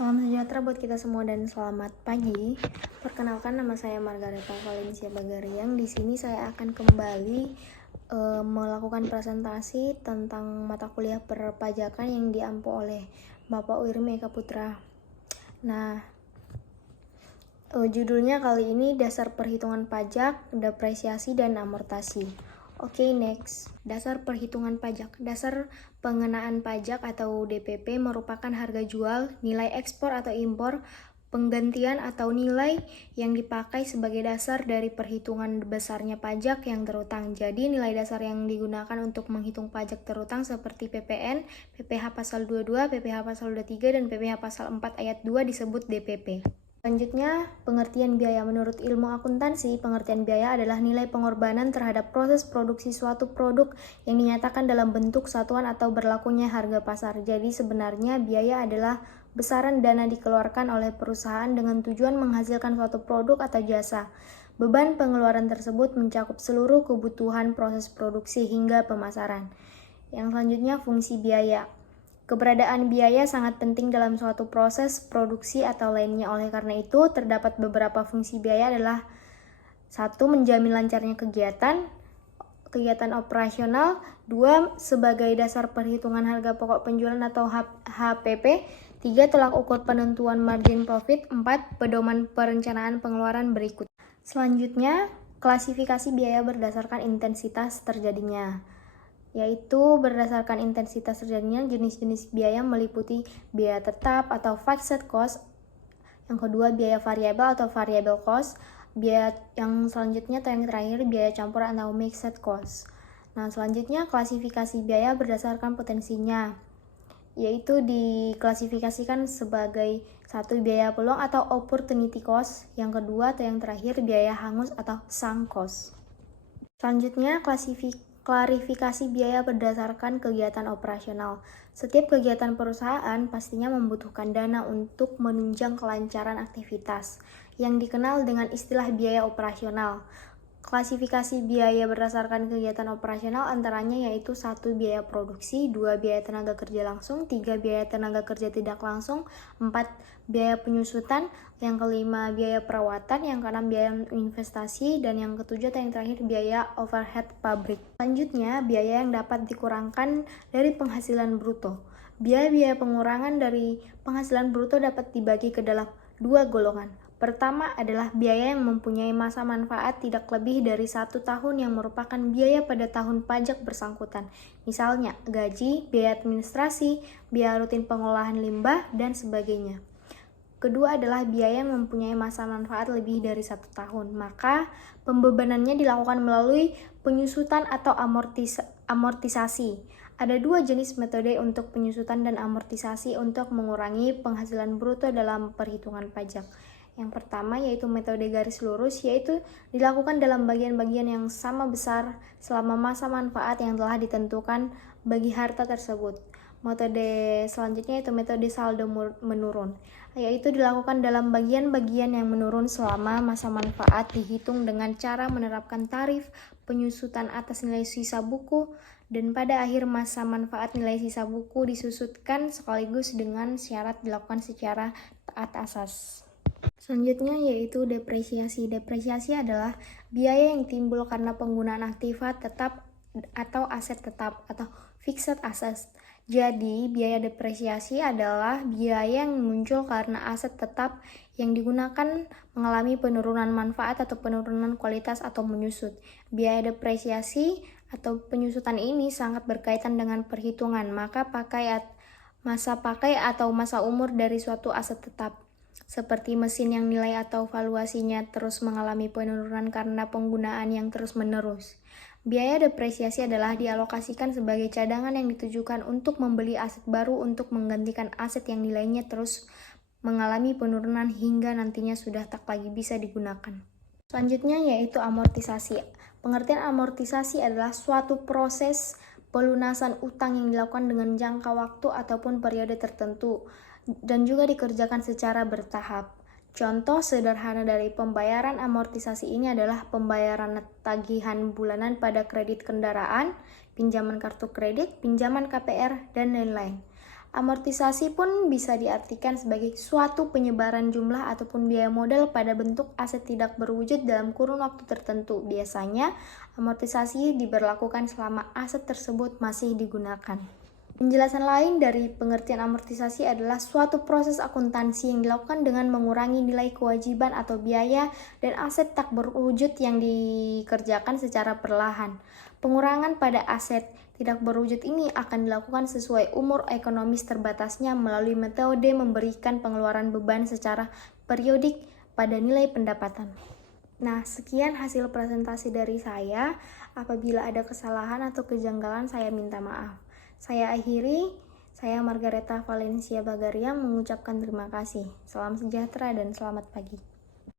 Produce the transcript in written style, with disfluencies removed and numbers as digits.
Salam sejahtera buat kita semua dan selamat pagi. Perkenalkan, nama saya Margareta Valencia Bagariang. Di sini saya akan kembali melakukan presentasi tentang mata kuliah perpajakan yang diampu oleh Bapak Wirmi Eka Putra. Nah, judulnya kali ini dasar perhitungan pajak, depresiasi, dan amortasi. Oke, next. Dasar perhitungan pajak. Dasar pengenaan pajak atau DPP merupakan harga jual, nilai ekspor atau impor, penggantian atau nilai yang dipakai sebagai dasar dari perhitungan besarnya pajak yang terutang. Jadi nilai dasar yang digunakan untuk menghitung pajak terutang seperti PPN, PPh pasal 22, PPh pasal 23, dan PPh pasal 4 ayat 2 disebut DPP. Selanjutnya, pengertian biaya. Menurut ilmu akuntansi, pengertian biaya adalah nilai pengorbanan terhadap proses produksi suatu produk yang dinyatakan dalam bentuk satuan atau berlakunya harga pasar. Jadi sebenarnya biaya adalah besaran dana dikeluarkan oleh perusahaan dengan tujuan menghasilkan suatu produk atau jasa. Beban pengeluaran tersebut mencakup seluruh kebutuhan proses produksi hingga pemasaran. Yang selanjutnya, fungsi biaya. Keberadaan biaya sangat penting dalam suatu proses produksi atau lainnya. Oleh karena itu, terdapat beberapa fungsi biaya adalah: 1. Menjamin lancarnya kegiatan operasional. 2. Sebagai dasar perhitungan harga pokok penjualan atau HPP. 3. Tolak ukur penentuan margin profit. 4. Pedoman perencanaan pengeluaran berikut. Selanjutnya, klasifikasi biaya berdasarkan intensitas terjadinya, yaitu berdasarkan intensitas terjadinya jenis-jenis biaya meliputi biaya tetap atau fixed cost, yang kedua biaya variabel atau variable cost, biaya yang selanjutnya atau yang terakhir biaya campuran atau mixed cost. Nah, selanjutnya klasifikasi biaya berdasarkan potensinya, yaitu diklasifikasikan sebagai 1. Biaya peluang atau opportunity cost, yang kedua atau yang terakhir biaya hangus atau sunk cost. Selanjutnya, klarifikasi biaya berdasarkan kegiatan operasional. Setiap kegiatan perusahaan pastinya membutuhkan dana untuk menunjang kelancaran aktivitas, yang dikenal dengan istilah biaya operasional. Klasifikasi biaya berdasarkan kegiatan operasional antaranya yaitu 1. Biaya produksi, 2. Biaya tenaga kerja langsung, 3. Biaya tenaga kerja tidak langsung, 4. Biaya penyusutan, yang kelima biaya perawatan, yang keenam biaya investasi, dan yang ketujuh atau yang terakhir biaya overhead pabrik. Selanjutnya, biaya yang dapat dikurangkan dari penghasilan bruto. Biaya-biaya pengurangan dari penghasilan bruto dapat dibagi ke dalam 2 golongan. Pertama adalah biaya yang mempunyai masa manfaat tidak lebih dari 1 tahun yang merupakan biaya pada tahun pajak bersangkutan. Misalnya, gaji, biaya administrasi, biaya rutin pengolahan limbah, dan sebagainya. Kedua adalah biaya yang mempunyai masa manfaat lebih dari 1 tahun. Maka, pembebanannya dilakukan melalui penyusutan atau amortisasi. Ada 2 jenis metode untuk penyusutan dan amortisasi untuk mengurangi penghasilan bruto dalam perhitungan pajak. Yang pertama yaitu metode garis lurus, yaitu dilakukan dalam bagian-bagian yang sama besar selama masa manfaat yang telah ditentukan bagi harta tersebut. Metode selanjutnya yaitu metode saldo menurun, yaitu dilakukan dalam bagian-bagian yang menurun selama masa manfaat dihitung dengan cara menerapkan tarif penyusutan atas nilai sisa buku, dan pada akhir masa manfaat nilai sisa buku disusutkan sekaligus dengan syarat dilakukan secara taat asas. Selanjutnya yaitu depresiasi. Depresiasi adalah biaya yang timbul karena penggunaan aktiva tetap atau aset tetap atau fixed assets. Jadi, biaya depresiasi adalah biaya yang muncul karena aset tetap yang digunakan mengalami penurunan manfaat atau penurunan kualitas atau menyusut. Biaya depresiasi atau penyusutan ini sangat berkaitan dengan perhitungan masa pakai atau masa umur dari suatu aset tetap, seperti mesin yang nilai atau valuasinya terus mengalami penurunan karena penggunaan yang terus-menerus. Biaya depresiasi adalah dialokasikan sebagai cadangan yang ditujukan untuk membeli aset baru untuk menggantikan aset yang nilainya terus mengalami penurunan hingga nantinya sudah tak lagi bisa digunakan. Selanjutnya yaitu amortisasi. Pengertian amortisasi adalah suatu proses pelunasan utang yang dilakukan dengan jangka waktu ataupun periode tertentu dan juga dikerjakan secara bertahap. Contoh sederhana dari pembayaran amortisasi ini adalah pembayaran tagihan bulanan pada kredit kendaraan, pinjaman kartu kredit, pinjaman KPR, dan lain-lain. Amortisasi pun bisa diartikan sebagai suatu penyebaran jumlah ataupun biaya modal pada bentuk aset tidak berwujud dalam kurun waktu tertentu. Biasanya, amortisasi diberlakukan selama aset tersebut masih digunakan. Penjelasan lain dari pengertian amortisasi adalah suatu proses akuntansi yang dilakukan dengan mengurangi nilai kewajiban atau biaya dan aset tak berwujud yang dikerjakan secara perlahan. Pengurangan pada aset tidak berwujud ini akan dilakukan sesuai umur ekonomis terbatasnya melalui metode memberikan pengeluaran beban secara periodik pada nilai pendapatan. Nah, sekian hasil presentasi dari saya. Apabila ada kesalahan atau kejanggalan, saya minta maaf. Saya akhiri, saya Margareta Valencia Bagaria mengucapkan terima kasih. Salam sejahtera dan selamat pagi.